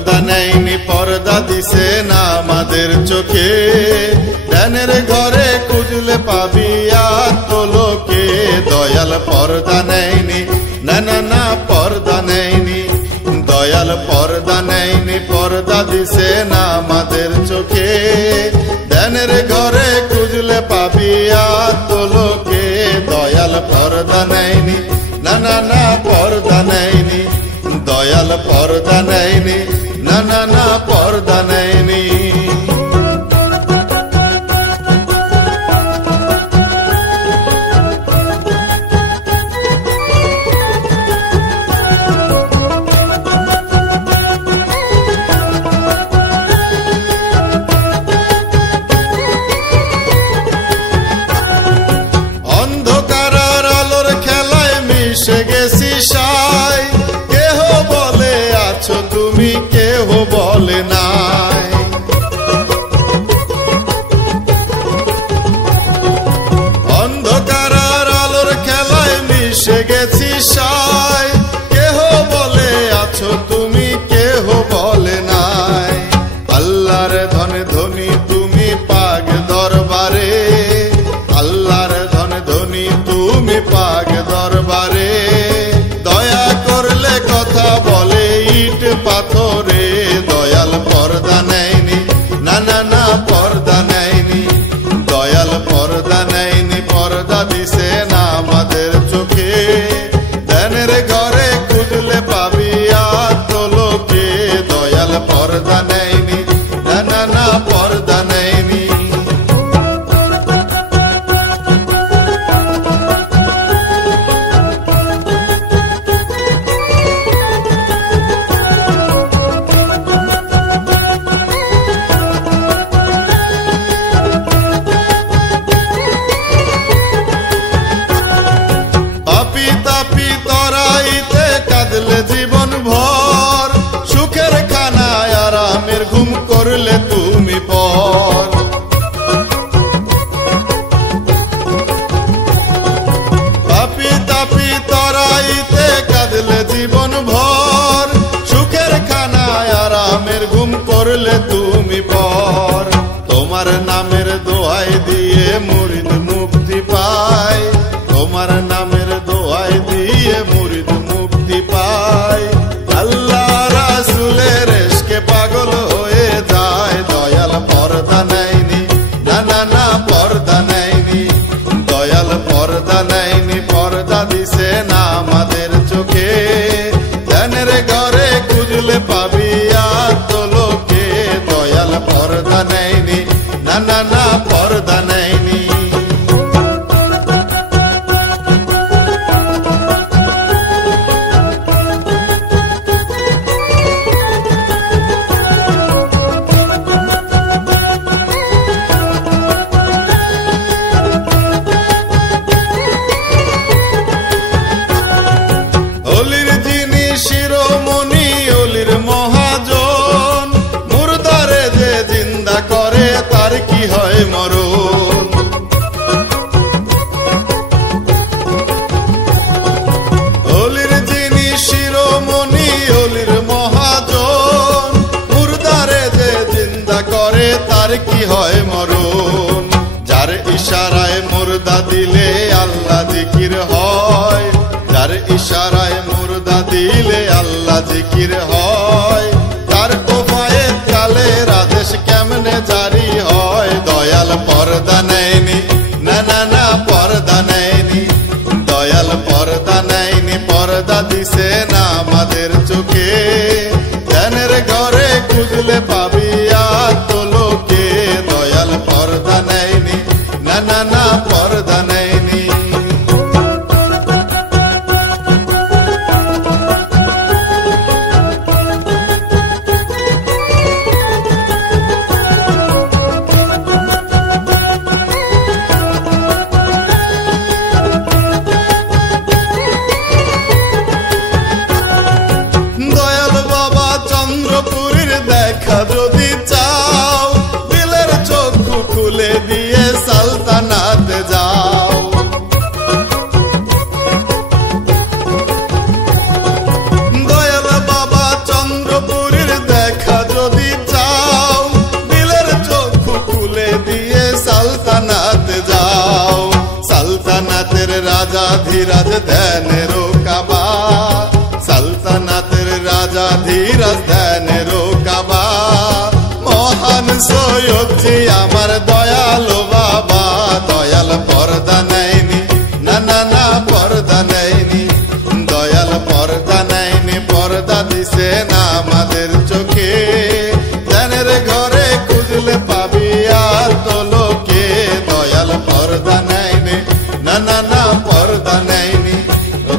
পর্দা নেয়নি পর্দা দিছে না আমাদের চোখে ধ্যানের ঘরে খুঁজলে পাবি আত্মলোকে দয়াল পর্দা নেয়নি না না না পর্দা নেয়নি দয়াল পর্দা নেয়নি পর্দা দিছে না আমাদের চোখে ধ্যানের ঘরে খুঁজলে পাবি আত্মলোকে দয়াল পর্দা নেয়নি না না না পর্দা নেয়নি দয়াল পর্দা নেয়নি না না না পর্দা নেয়নি অন্ধকার আর আলোর খেলায় মিশে গেছি সাই কেহ বলে আছো তুমি কেহ বলে নাই অন্ধকার আর আলোর খেলায় মিশে গেছি সাই কেহ বলে আছো তুমি কেহ বলে নাই আল্লাহর ধনে ধনী তুমি পাক দরবারে আল্লাহর ধনে ধনী তুমি পাক দরবারে দয়া করলে কথা বলে ইট পাথরে দয়াল পর্দা নেয়নি না না না পর্দা নেয়নি দয়াল পর্দা নেয়নি পর্দা দিছে না আমাদের চোখে ধ্যানের ঘরে খুঁজলে পাবি আত্মলোকে দয়াল পর্দা নেয়নি না না না পর্দা নেয়নি জীবন ভর সুখের খানায় আরামের ঘুম করলে তুমি পর পাপি তাপি তরাইতে কাঁদলে জীবন ভর সুখের খানায় আরামের ঘুম করলে তুমি পর তোমার নামের দোহাই দিয়ে মুরিদ মুক্তি পায় তোমার নামের দোহাই দিয়ে মুরিদ মুক্তি পায় আল্লাহ রাসূলের ইশকে পাগল হয়ে যায় দয়াল পর্দা নেয়নি না না না পর্দা নেয়নি দয়াল পর্দা নেয়নি পর্দা দিছে না আমাদের চোখে ধ্যানের ঘরে খুঁজলে পাবি আত্মলোকে দয়াল পর্দা নেয়নি না না না পর্দা নেয়নি অলির যিনি শিরোমণি অলির মহাজন মুর্দারে যে জিন্দা করে তার কি হয় মরণ অলির যিনি শিরোমণি অলির মহাজন মুর্দারে যে জিন্দা করে তার কি হয় মরণ যার ইশারায় মুর্দা দিলে আল্লাহ জিকির হয় যার ইশারায় মুর্দা দিলে আল্লাহ জিকির হয় তার কোপায়ে কালের আদেশ কেমনে জারি হয় দয়াল পর্দা নেয়নি না না না পর্দা নেয়নি দয়াল পর্দা নেয়নি পর্দা দিছে না আমাদের চোখে ধ্যানের ঘরে খুঁজলে পাবি আত্মলোকে দয়াল পর্দা নেয়নি না না না পর্দা নেয়নি দয়াল বাবা চন্দ্রপুরীর দেখা যদি ধ্যানেরও কাবা, সালতানাতের রাজা ধীরাজ ধ্যানেরও কাবা। মহান সৈয়দজি আমার দয়ালু বাবা, দয়াল পর্দা নেয়নি, না না না পর্দা নেয়নি, দয়াল পর্দা নেয়নি, পর্দা দিছে না আমাদের চোখে। ধ্যানের ঘরে খুঁজলে পাবি আর তো লোকে, দয়াল পর্দা নেয়নি, না না না পর্দা নেয়নি,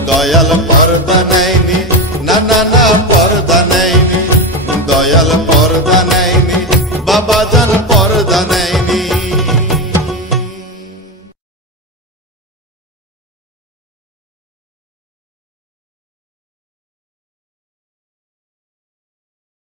দয়াল পর্দা নেয়নি, না না না পর্দা নেয়নি, দয়াল পর্দা নেয়নি। বাবা